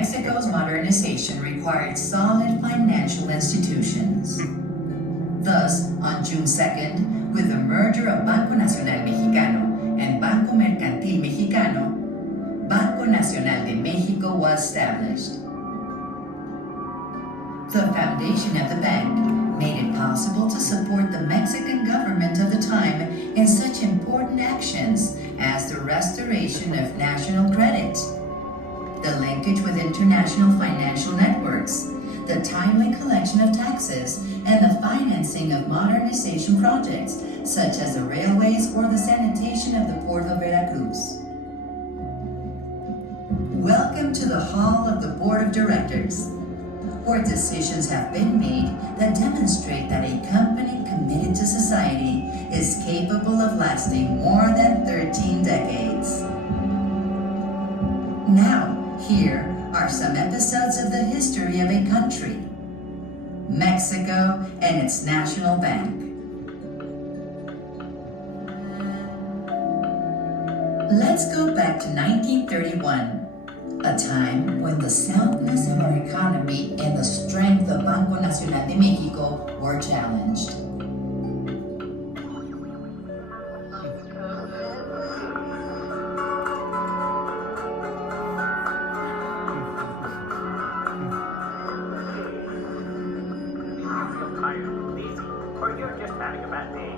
Mexico's modernization required solid financial institutions. Thus, on June 2nd, with the merger of Banco Nacional Mexicano and Banco Mercantil Mexicano, Banco Nacional de Mexico was established. The foundation of the bank made it possible to support the Mexican government of the time in such important actions as the restoration of national credit, the linkage with international financial networks, the timely collection of taxes, and the financing of modernization projects such as the railways or the sanitation of the Port of Veracruz. Welcome to the Hall of the Board of Directors, where decisions have been made that demonstrate that a company committed to society is capable of lasting more than 13 decades. Now, here are some episodes of the history of a country, Mexico and its national bank. Let's go back to 1931, a time when the soundness of our economy and the strength of Banco Nacional de Mexico were challenged. Or you're just having a bad day.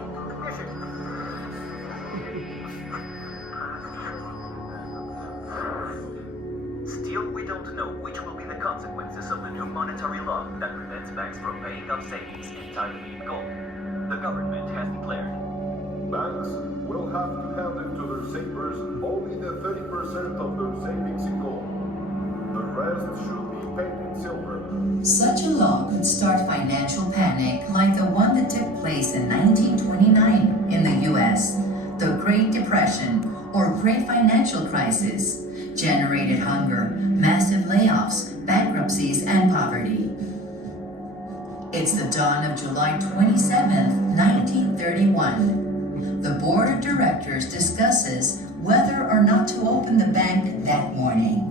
Still, we don't know which will be the consequences of the new monetary law that prevents banks from paying off savings entirely in gold. The government has declared banks will have to hand in to their savers only the 30% of their savings in gold. The rest should be paid in silver. Such a law could start financial panic like the one that took place in 1929 in the US. The Great Depression, or Great Financial Crisis, generated hunger, massive layoffs, bankruptcies, and poverty. It's the dawn of July 27, 1931. The Board of Directors discusses whether or not to open the bank that morning.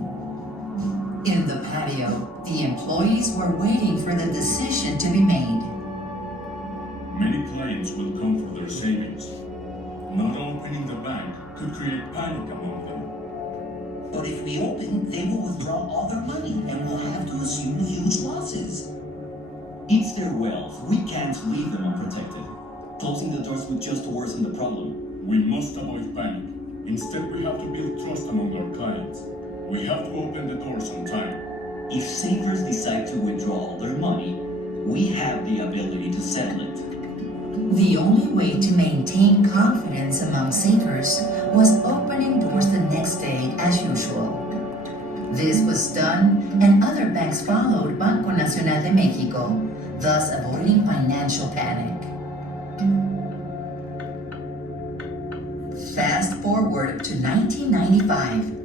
In the patio, the employees were waiting for the decision to be made. Many clients will come for their savings. Not opening the bank could create panic among them. But if we open, they will withdraw all their money and will have to assume huge losses. It's their wealth. We can't leave them unprotected. Closing the doors would just worsen the problem. We must avoid panic. Instead, we have to build trust among our clients. We have to open the doors on time. If savers decide to withdraw their money, we have the ability to settle it. The only way to maintain confidence among savers was opening doors the next day as usual. This was done, and other banks followed Banco Nacional de Mexico, thus avoiding financial panic. Fast forward to 1995.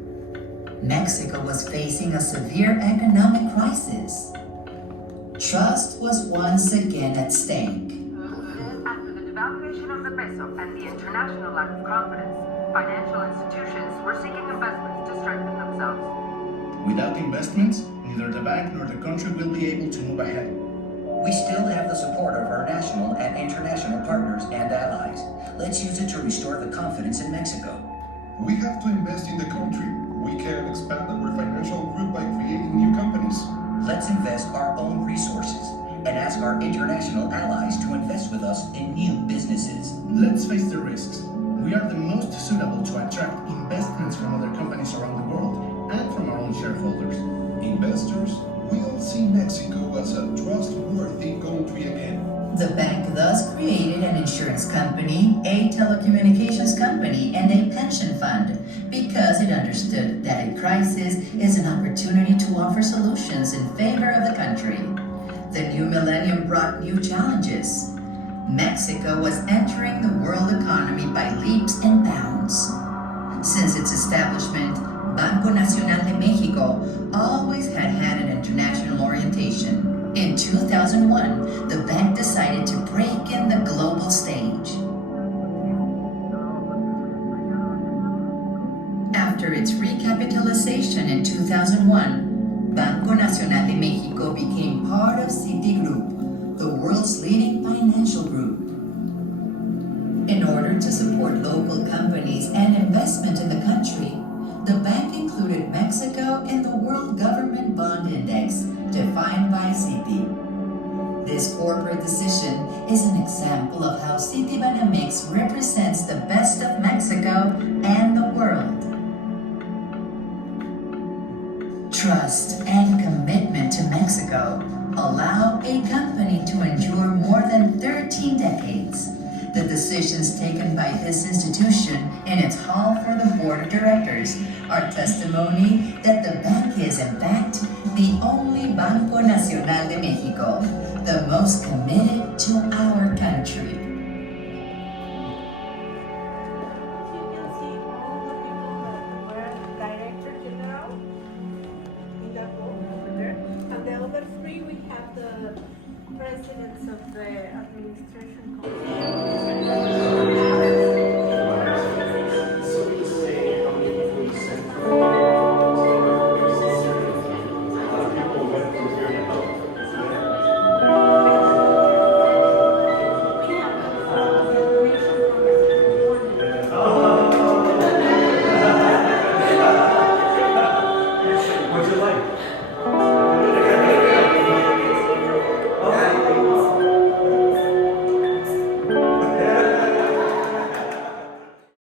Mexico was facing a severe economic crisis. Trust was once again at stake. After the devaluation of the peso and the international lack of confidence, financial institutions were seeking investments to strengthen themselves. Without investments, neither the bank nor the country will be able to move ahead. We still have the support of our national and international partners and allies. Let's use it to restore the confidence in Mexico. We have to invest in the country. We can expand our financial group by creating new companies. Let's invest our own resources and ask our international allies to invest with us in new businesses. Let's face the risks. We are the most suitable to attract investments from other companies around the world and from our own shareholders. Investors will see Mexico as a trustworthy country again. The bank thus created an insurance company, a telecommunications company, and a pension fund because it understood that a crisis is an opportunity to offer solutions in favor of the country. The new millennium brought new challenges. Mexico was entering the world economy by leaps and bounds. Since its establishment, Banco Nacional de Mexico always had an international orientation. In 2001, the bank decided to break in the global stage. After its recapitalization in 2001, Mexico became part of Citigroup, the world's leading financial group. In order to support local companies and investment in the country, the bank included Mexico in the World Government Bond Index, defined by Citi. This corporate decision is an example of how Citibanamex represents the best of Mexico and the world. Trust and commitment to Mexico allow a company to endure more than 13 decades. The decisions taken by this institution in its hall for the board of directors are testimony that the bank is, in fact, the only Banco Nacional de Mexico, the most committed to our country. You can see all the people that were director general in that book over there. And the other three, we have the presidents of the administration What'd you like?